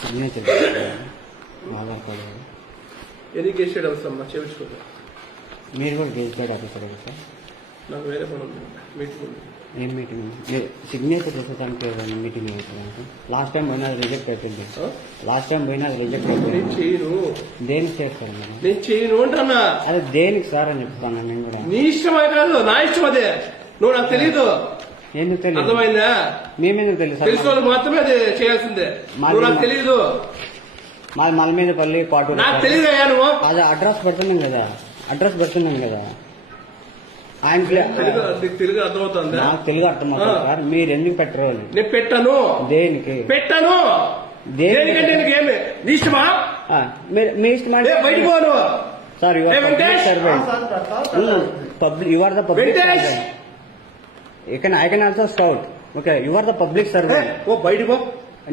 Signature Aadhaar card. ఎన్ని గెస్టెడ్ అవసరం చేయించుకుంటా. మీరు కూడా గెజిటెడ్ ఆఫీసర్ కదా సార్? నాకు వేరే పని ఉంది, మీటింగ్ ఉంది. ఏం మీటింగ్? సిగ్నేచర్ చేసేదానికి మీటింగ్ అవుతుంది. లాస్ట్ టైం పోయినా రిజెక్ట్ అయిపోయింది. లాస్ట్ టైం పోయినా రిజెక్ట్ అయిపోయింది. నేను చేయను. దేనికి చేస్తాను నేను? నేను చేయను అంటున్నా. అదే దేనికి సార్ అని చెప్తాను నేను కూడా. నీ ఇష్టమే కాదు, నా ఇష్టం అదే. నువ్వు నాకు తెలీదు. ఎందుకు తెలియదు? అర్థమైందా? మేమెందుకు తెలుసు? తెలిసిన వాళ్ళు మాత్రమే అది చేయాల్సిందే. నువ్వు నాకు తెలీదు. మాది మలమీదపల్లి కోటూరు. నాకు తెలియదు. నువ్వు అదే అడ్రస్ పెడుతున్నాం కదా, అడ్రస్ పెడుతున్నాం కదా. ఆయన తెలుగు అర్థమవుతుంది. నాకు తెలుగు అర్థమవుతుంది సార్. మీరు ఎందుకు పెట్టరు? నేను పెట్టను. దేనికి పెట్టను? దేనికంటే నీకేమి నీ ఇష్టమా? మీ ఇష్టం. బయట పోను sir. You are the public servant. I can also scout. Okay, you are the public servant. ఓ బయట పో.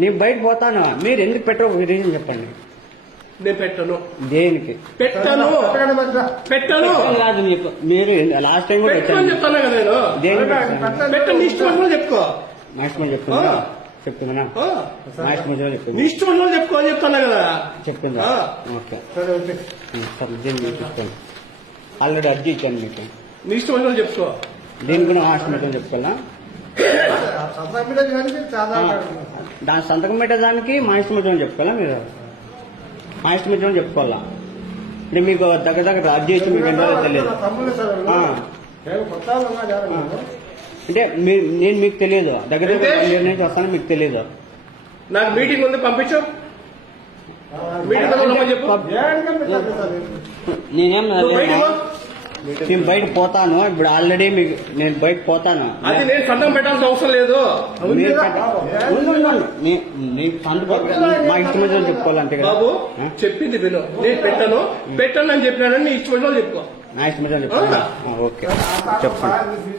నేను బయట పోతాను. మీరు ఎందుకు పెట్టరు రీజన్ చెప్పండి. నేను పెట్టను. దేనికి పెట్టను? పెట్టను కాదు. మీరు లాస్ట్ టైం కూడా చెప్తాను కదా నేను. దేనికి పెట్టను? నీ ఇష్టం చెప్పుకో. మా ఇష్టం చెప్తున్నా చెప్తున్నా మా ఇష్టం చెప్తున్నా. నీ ఇష్టం చెప్పుకో అని చెప్తాను కదా. చెప్తుందా? Okay sir. దీన్ని చెప్తాను. ఆల్రెడీ అర్జీ ఇచ్చాను మీకు. నీ ఇష్టం చెప్పుకో. దీనికి కూడా మా ఇష్టం చెప్పుకోవాలా? దాని సంతకం పెట్టేదానికి మా ఇష్టం చెప్పుకోవాలా? మీరు మా ఇష్టం చెప్పుకోవాలా? అంటే మీకు దగ్గర అర్జీ ఇచ్చి మీకు ఎంతో తెలియదు అంటే నేను మీకు తెలియదు. దగ్గర నుంచి వస్తాను మీకు తెలియదు. నాకు మీటింగ్ ఉంది, పంపించు. మీటింగ్ చెప్పు. నేనేం నేను బయట పోతాను. ఇప్పుడు ఆల్రెడీ మీకు నేను బయట పోతాను. అది నేను సంతకం పెట్టాల్సిన అవసరం లేదు. మా ఇష్టం చెప్పుకోవాలంటే బాబు చెప్పింది విను. నేను పెట్టను అని చెప్పినానని నీ ఇష్టం చెప్పుకో. నా ఇష్టం చెప్పుకోవాలి. ఓకే చెప్పండి.